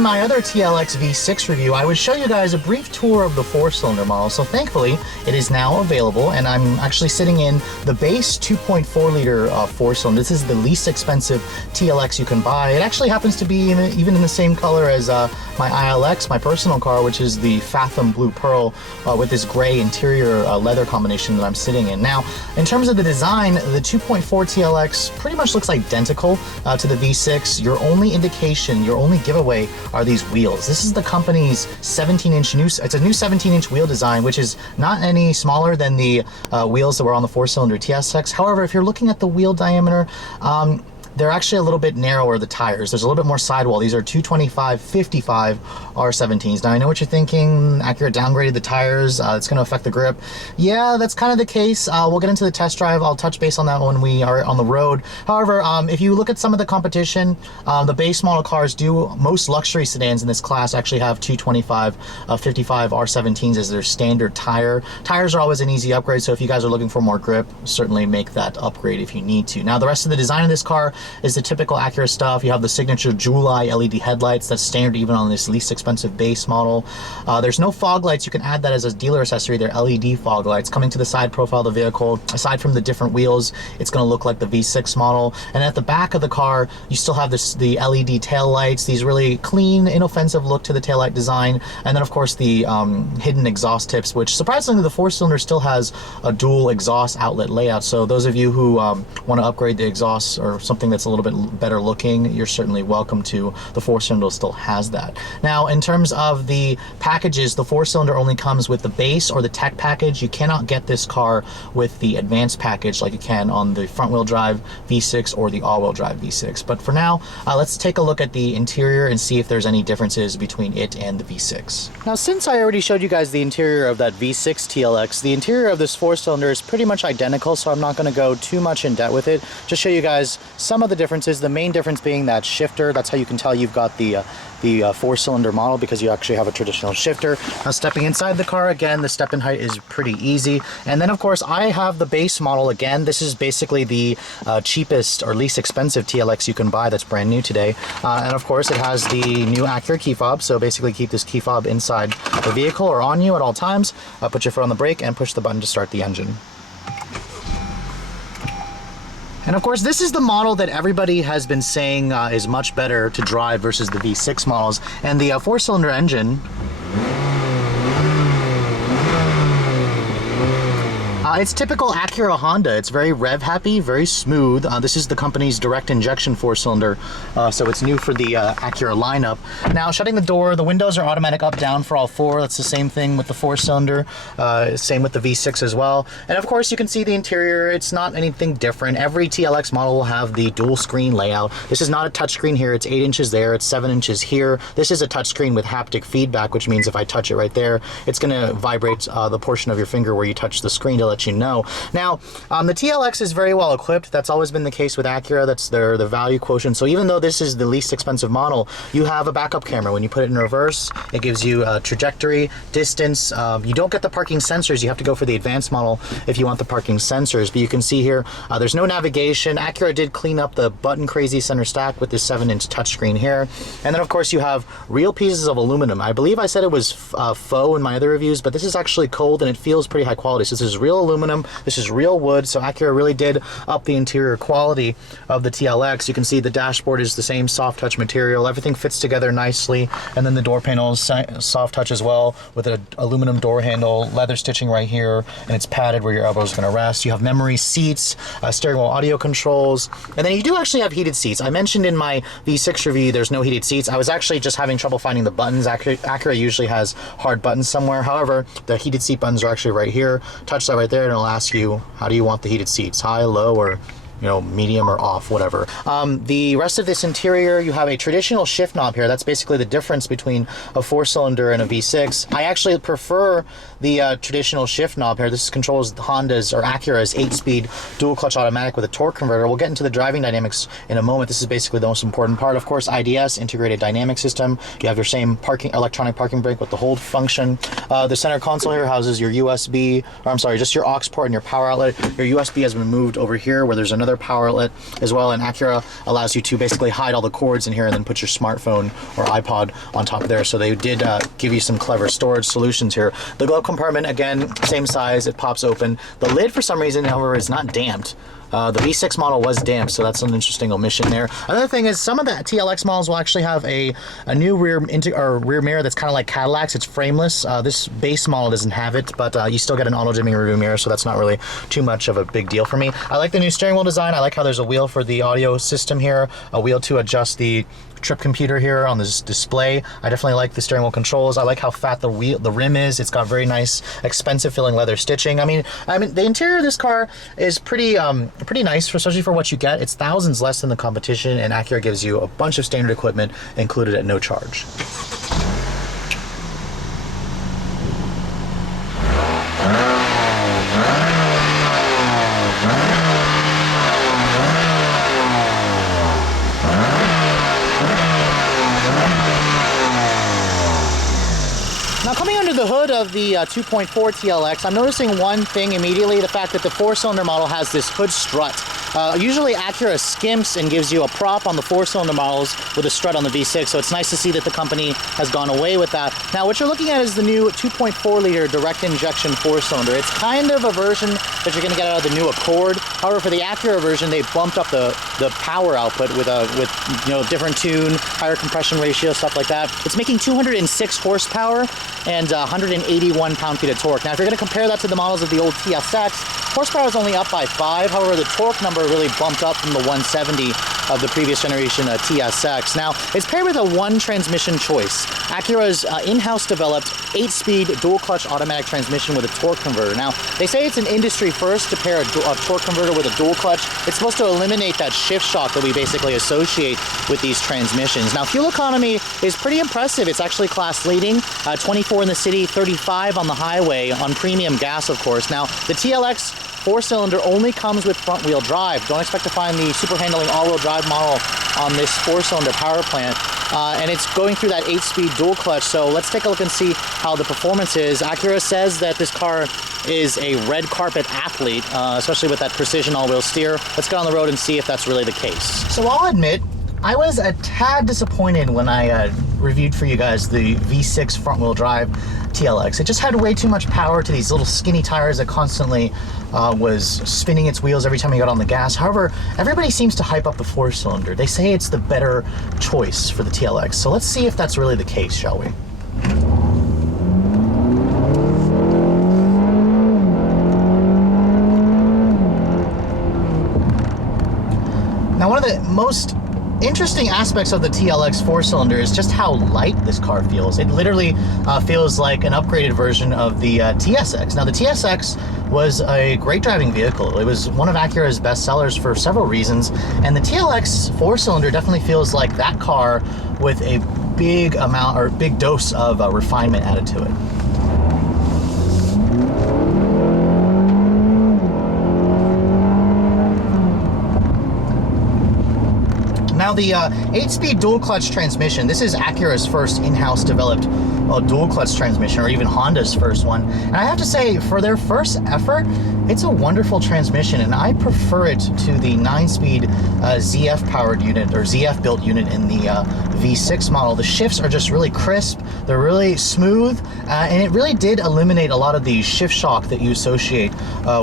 in my other TLX V6 review, I would show you guys a brief tour of the 4-cylinder model. So thankfully, it is now available, and I'm actually sitting in the base 2.4 liter 4-cylinder. This is the least expensive TLX you can buy. It actually happens to be even in the same color as my ILX, my personal car, which is the Fathom Blue Pearl with this gray interior leather combination that I'm sitting in. Now, in terms of the design, the 2.4 TLX pretty much looks identical to the V6. Your only indication, your only giveaway are these wheels. This is the company's 17-inch it's a new 17-inch wheel design, which is not any smaller than the wheels that were on the 4-cylinder TSX. However, if you're looking at the wheel diameter, they're actually a little bit narrower, the tires. There's a little bit more sidewall. These are 225/55 R17s. Now, I know what you're thinking. Acura downgraded the tires. It's going to affect the grip. Yeah, that's kind of the case. We'll get into the test drive. I'll touch base on that when we are on the road. However, if you look at some of the competition, the base model cars most luxury sedans in this class actually have 225/55 R17s as their standard tire. Tires are always an easy upgrade, so if you guys are looking for more grip, certainly make that upgrade if you need to. Now, the rest of the design of this car is the typical Acura stuff. You have the signature jewel eye LED headlights. That's standard even on this least expensive base model. There's no fog lights. You can add that as a dealer accessory. They're LED fog lights. Coming to the side profile of the vehicle, aside from the different wheels, it's going to look like the V6 model. And at the back of the car, you still have the LED tail lights, these really clean, inoffensive look to the taillight design. And then, of course, the hidden exhaust tips, which surprisingly, the 4-cylinder still has a dual exhaust outlet layout. So those of you who want to upgrade the exhaust or something that's a little bit better looking, you're certainly welcome to. The 4-cylinder still has that. Now, in terms of the packages, the 4-cylinder only comes with the base or the tech package. You cannot get this car with the advanced package like you can on the front-wheel drive V6 or the all-wheel drive V6. But for now, let's take a look at the interior and see if there's any differences between it and the V6. Now, since I already showed you guys the interior of that V6 TLX, the interior of this 4-cylinder is pretty much identical, so I'm not going to go too much in depth with it. Just show you guys some of the differences. The main difference being that shifter. That's how you can tell you've got the 4-cylinder model, because you actually have a traditional shifter. Now, stepping inside the car, again, the step-in height is pretty easy. And then, of course, I have the base model. Again, this is basically the cheapest or least expensive TLX you can buy that's brand new today. And of course, it has the new Acura key fob. So basically, keep this key fob inside the vehicle or on you at all times. Put your foot on the brake and push the button to start the engine. And of course, this is the model that everybody has been saying is much better to drive versus the V6 models. And the 4-cylinder engine, it's typical Acura Honda. It's very rev happy, very smooth. This is the company's direct injection 4-cylinder, so it's new for the Acura lineup. Now, shutting the door, the windows are automatic up down for all four. That's the same thing with the 4-cylinder, same with the V6 as well. And of course, you can see the interior. It's not anything different. Every TLX model will have the dual screen layout. This is not a touchscreen here. It's 8 inches there. It's 7 inches here. This is a touchscreen with haptic feedback, which means if I touch it right there, it's going to vibrate the portion of your finger where you touch the screen to let you know. Now, the TLX is very well equipped. That's always been the case with Acura. That's the value quotient. So even though this is the least expensive model, you have a backup camera. When you put it in reverse, it gives you a trajectory, distance. You don't get the parking sensors. You have to go for the advanced model if you want the parking sensors. But you can see here, there's no navigation. Acura did clean up the button crazy center stack with this 7-inch touchscreen here. And then, of course, you have real pieces of aluminum. I believe I said it was faux in my other reviews, but this is actually cold and it feels pretty high quality. So this is real aluminum. This is real wood, so Acura really did up the interior quality of the TLX. You can see the dashboard is the same soft touch material. Everything fits together nicely. And then the door panel is soft touch as well, with an aluminum door handle, leather stitching right here, and it's padded where your elbow is going to rest. You have memory seats, steering wheel audio controls, and then you do actually have heated seats. I mentioned in my V6 review there's no heated seats. I was actually just having trouble finding the buttons. Acura usually has hard buttons somewhere. However, the heated seat buttons are actually right here. Touch that right there and it'll ask you, how do you want the heated seats? High, low, or medium or off, whatever. The rest of this interior, you have a traditional shift knob here. That's basically the difference between a 4-cylinder and a V6. I actually prefer the traditional shift knob here. This controls Honda's or Acura's 8-speed dual clutch automatic with a torque converter. We'll get into the driving dynamics in a moment. This is basically the most important part. Of course, IDS, integrated dynamic system. You have your same electronic parking brake with the hold function. The center console here houses your USB, or I'm sorry, just your aux port and your power outlet. Your USB has been moved over here where there's another another power outlet as well, and Acura allows you to basically hide all the cords in here and then put your smartphone or iPod on top there. So they did give you some clever storage solutions here. The glove compartment, again, same size, it pops open. The lid, for some reason, however, is not damped. The V6 model was damped, so that's an interesting omission there. Another thing is some of the TLX models will actually have a new rear mirror that's kind of like Cadillac's. It's frameless. This base model doesn't have it, but you still get an auto-dimming rear mirror, so that's not really too much of a big deal for me. I like the new steering wheel design. I like how there's a wheel for the audio system here, a wheel to adjust the trip computer here on this display. I definitely like the steering wheel controls. I like how fat the rim is. It's got very nice, expensive feeling leather stitching. I mean, the interior of this car is pretty nice, especially for what you get. It's thousands less than the competition, and Acura gives you a bunch of standard equipment included at no charge. Now, coming under the hood of the 2.4 TLX, I'm noticing one thing immediately, the fact that the 4-cylinder model has this hood strut. Usually Acura skimps and gives you a prop on the 4-cylinder models with a strut on the V6, so it's nice to see that the company has gone away with that. Now, what you're looking at is the new 2.4-liter direct injection 4-cylinder. It's kind of a version that you're going to get out of the new Accord. However, for the Acura version, they bumped up the power output with different tune, higher compression ratio, stuff like that. It's making 206 horsepower and 181 pound-feet of torque. Now, if you're going to compare that to the models of the old TSX, horsepower is only up by 5. However, the torque number really bumped up from the 170 of the previous generation TSX. Now, it's paired with a one transmission choice. Acura's in-house developed 8-speed dual-clutch automatic transmission with a torque converter. Now, they say it's an industry first to pair a torque converter with a dual-clutch. It's supposed to eliminate that shift shock that we basically associate with these transmissions. Now, fuel economy is pretty impressive. It's actually class-leading, 24 in the city, 35 on the highway on premium gas, of course. Now, the TLX 4-cylinder only comes with front-wheel drive. Don't expect to find the super handling all-wheel drive model on this 4-cylinder power plant. And it's going through that 8-speed dual clutch. So let's take a look and see how the performance is. Acura says that this car is a red carpet athlete, especially with that precision all-wheel steer. Let's get on the road and see if that's really the case. So I'll admit, I was a tad disappointed when I reviewed for you guys the V6 front-wheel drive TLX. It just had way too much power to these little skinny tires that constantly was spinning its wheels every time you got on the gas. However, everybody seems to hype up the 4-cylinder. They say it's the better choice for the TLX. So let's see if that's really the case, shall we? Now, one of the most interesting aspects of the TLX 4-cylinder is just how light this car feels. It literally feels like an upgraded version of the TSX. Now, the TSX was a great driving vehicle. It was one of Acura's best sellers for several reasons, and the TLX 4-cylinder definitely feels like that car with a big amount or big dose of refinement added to it. Now, the 8-speed dual-clutch transmission, this is Acura's first in-house developed dual-clutch transmission, or even Honda's first one. And I have to say, for their first effort, it's a wonderful transmission, and I prefer it to the 9-speed ZF-powered unit, or ZF-built unit in the V6 model. The shifts are just really crisp, they're really smooth, and it really did eliminate a lot of the shift shock that you associate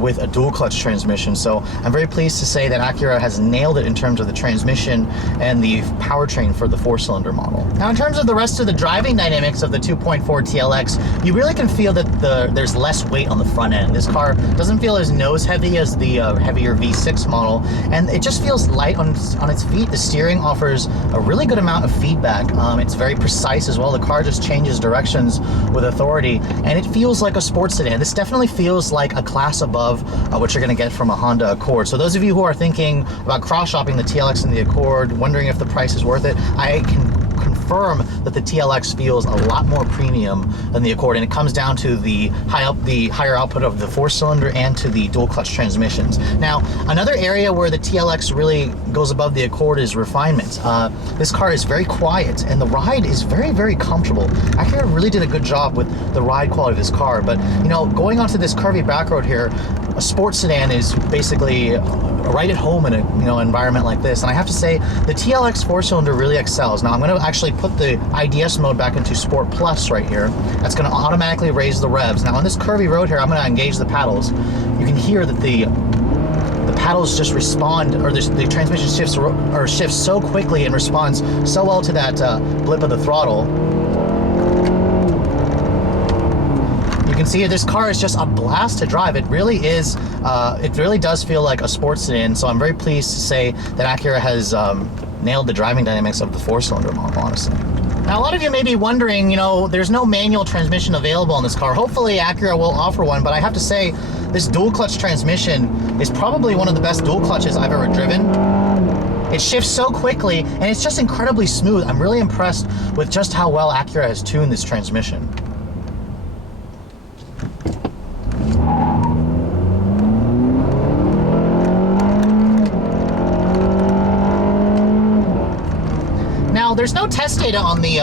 with a dual-clutch transmission. So I'm very pleased to say that Acura has nailed it in terms of the transmission and the powertrain for the 4-cylinder model. Now, in terms of the rest of the driving dynamics of the 2.4 TLX, you really can feel that there's less weight on the front end. This car doesn't feel as nose heavy as the heavier V6 model, and it just feels light on its feet. The steering offers a really good amount of feedback. It's very precise as well. The car just changes directions with authority, and it feels like a sports sedan. This definitely feels like a class above what you're going to get from a Honda Accord. So those of you who are thinking about cross-shopping the TLX and the Accord, wondering if the price is worth it, I can confirm that the TLX feels a lot more premium than the Accord, and it comes down to the higher output of the 4-cylinder and to the dual clutch transmissions. Now, another area where the TLX really goes above the Accord is refinement. This car is very quiet, and the ride is very, very comfortable. Acura really did a good job with the ride quality of this car, but you know, going onto this curvy back road here, a sports sedan is basically right at home in a environment like this. And I have to say, the TLX 4-cylinder really excels. Now I'm going to actually put the IDS mode back into Sport Plus right here. That's going to automatically raise the revs. Now on this curvy road here, I'm going to engage the paddles. You can hear that the paddles just respond, or the transmission shifts so quickly and responds so well to that blip of the throttle. You can see this car is just a blast to drive. It really is, it really does feel like a sports sedan, so I'm very pleased to say that Acura has nailed the driving dynamics of the 4-cylinder model, honestly. Now, a lot of you may be wondering, there's no manual transmission available on this car. Hopefully Acura will offer one, but I have to say, this dual clutch transmission is probably one of the best dual clutches I've ever driven. It shifts so quickly, and it's just incredibly smooth. I'm really impressed with just how well Acura has tuned this transmission. Now, there's no test data on the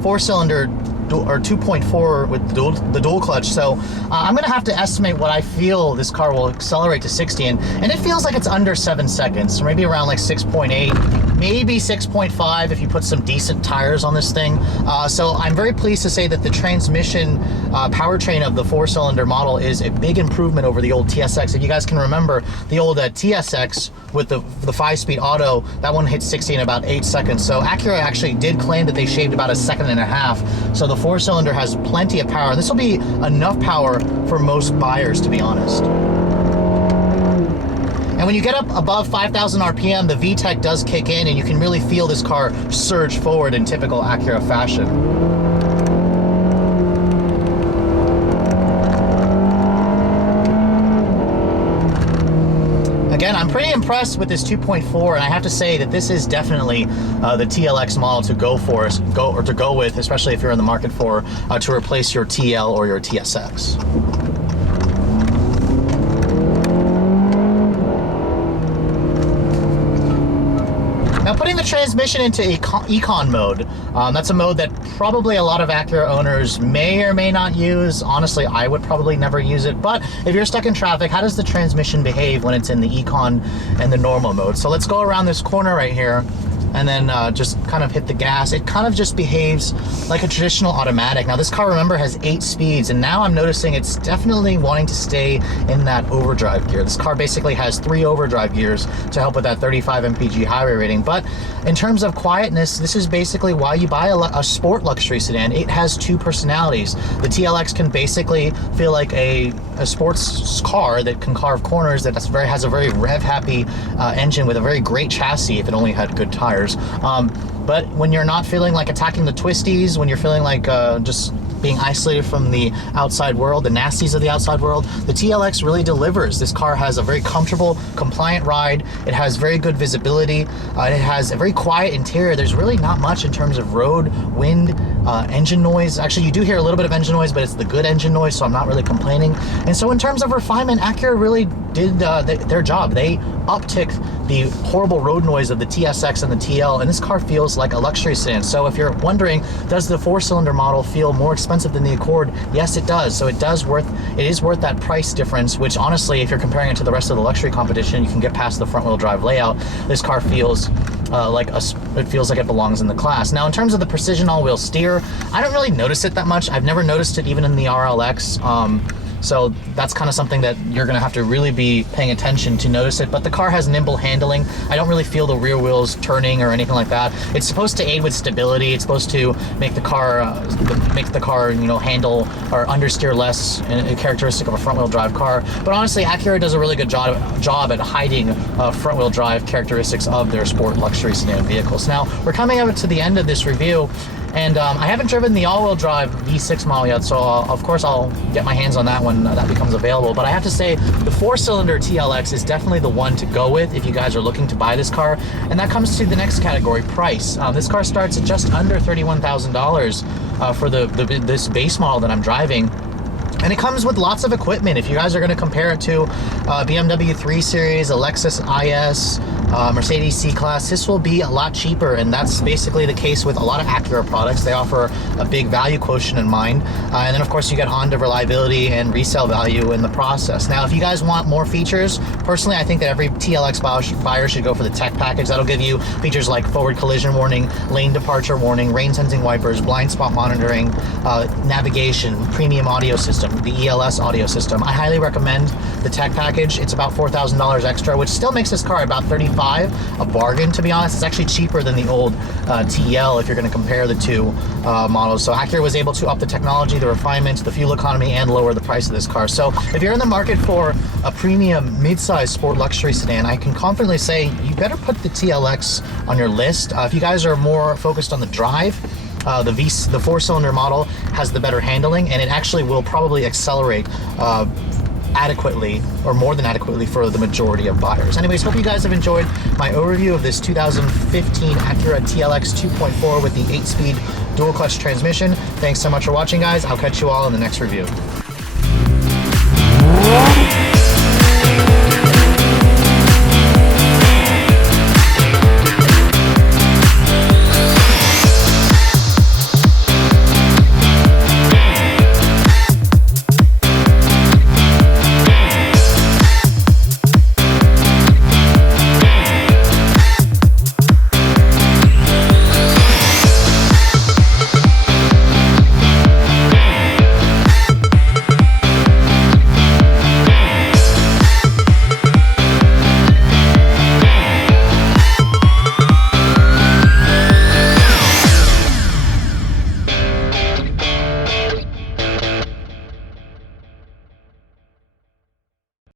4-cylinder or 2.4 with the dual clutch, so I'm gonna have to estimate what I feel this car will accelerate to 60 in, and it feels like it's under 7 seconds, maybe around like 6.8, maybe 6.5 if you put some decent tires on this thing. So I'm very pleased to say that the transmission powertrain of the 4-cylinder model is a big improvement over the old TSX. If you guys can remember, the old TSX with the 5-speed auto, that one hit 60 in about 8 seconds. So Acura actually did claim that they shaved about 1.5 seconds. So the 4-cylinder has plenty of power. This will be enough power for most buyers, to be honest. And when you get up above 5,000 RPM, the VTEC does kick in, and you can really feel this car surge forward in typical Acura fashion. Again, I'm pretty impressed with this 2.4, and I have to say that this is definitely the TLX model to go with, especially if you're in the market for to replace your TL or your TSX. Now, putting the transmission into Econ mode, that's a mode that probably a lot of Acura owners may or may not use. Honestly, I would probably never use it, but if you're stuck in traffic, how does the transmission behave when it's in the Econ and the normal mode? So let's go around this corner right here and then just kind of hit the gas. It kind of just behaves like a traditional automatic. Now, this car, remember, has 8 speeds, and now I'm noticing it's definitely wanting to stay in that overdrive gear. This car basically has 3 overdrive gears to help with that 35 mpg highway rating. But in terms of quietness, this is basically why you buy a sport luxury sedan. It has 2 personalities. The TLX can basically feel like a sports car that can carve corners, that has a very rev-happy engine with a very great chassis if it only had good tires. But when you're not feeling like attacking the twisties, when you're feeling like just being isolated from the outside world, the nasties of the outside world, the TLX really delivers. This car has a very comfortable, compliant ride. It has very good visibility. It has a very quiet interior. There's really not much in terms of road, wind, engine noise. Actually, you do hear a little bit of engine noise, but it's the good engine noise, so I'm not really complaining. And so in terms of refinement, Acura really did their job. They upticked the horrible road noise of the TSX and the TL, and this car feels like a luxury sedan. So if you're wondering, does the 4-cylinder model feel more expensive than the Accord? Yes, it does. So it is worth that price difference, which honestly, if you're comparing it to the rest of the luxury competition, you can get past the front-wheel drive layout. This car feels it feels like it belongs in the class. Now, in terms of the precision all-wheel steer, I don't really notice it that much. I've never noticed it even in the RLX. So that's kind of something that you're going to have to really be paying attention to notice it. But the car has nimble handling. I don't really feel the rear wheels turning or anything like that. It's supposed to aid with stability. It's supposed to make the car handle or understeer less, a characteristic of a front-wheel drive car. But honestly, Acura does a really good job at hiding front-wheel drive characteristics of their sport luxury sedan vehicles. Now, we're coming up to the end of this review, and I haven't driven the all-wheel drive V6 model yet, so of course I'll get my hands on that when that becomes available. But I have to say, the 4-cylinder TLX is definitely the one to go with if you guys are looking to buy this car. And that comes to the next category, price. This car starts at just under $31,000 for this base model that I'm driving. And it comes with lots of equipment. If you guys are going to compare it to BMW 3 Series, a Lexus IS, Mercedes C-Class, this will be a lot cheaper, and that's basically the case with a lot of Acura products. They offer a big value quotient in mind, and then of course you get Honda reliability and resale value in the process. Now, if you guys want more features, personally I think that every TLX buyer should go for the tech package. That'll give you features like forward collision warning, lane departure warning, rain sensing wipers, blind spot monitoring, navigation, premium audio system, the ELS audio system. I highly recommend the tech package. It's about $4,000 extra, which still makes this car about $35,000, a bargain, to be honest. It's actually cheaper than the old TL if you're going to compare the two models. So Acura was able to up the technology, the refinements, the fuel economy, and lower the price of this car. So if you're in the market for a premium mid-size sport luxury sedan, I can confidently say you better put the TLX on your list. If you guys are more focused on the drive, the four-cylinder model has the better handling, and it actually will probably accelerate adequately, or more than adequately, for the majority of buyers. Anyways, hope you guys have enjoyed my overview of this 2015 Acura TLX 2.4 with the 8-speed dual clutch transmission. Thanks so much for watching, guys. I'll catch you all in the next review.